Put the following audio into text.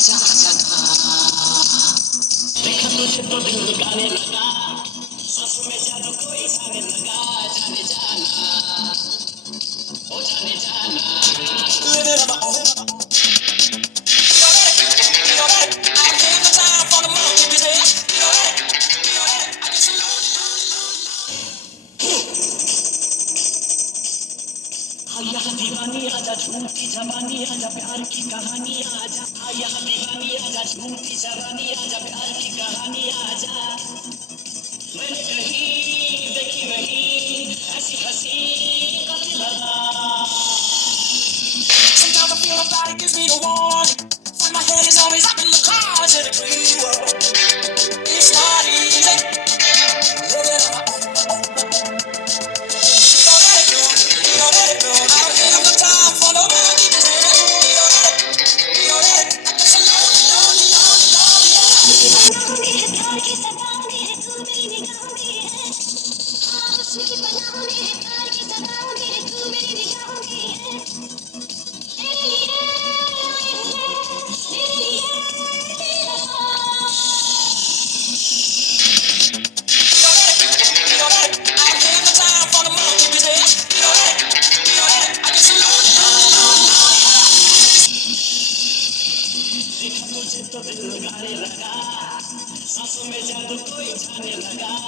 आजा आजा ना देखा तुझे तो दिल गाने लगा सांसों में जादू कोई जाने लगा जाने जाना ओ जाने जाना living on my own I gave the time for the monkey business I get so यहाँ दीवानी आजा झूठी जवानी आजा प्यार की कहानी आजा यहाँ दीवानी आजा झूठी जवानी आजा प्यार की कहानी आजा मैंने कहीं देखी नहीं ऐसी हंसी कभी लगा Sometimes I feel my body gives me the warning when my head is always up in the clouds in a green world it's not easy living on my own तो दिल गाने लगा सांसों में जादू कोई जाने लगा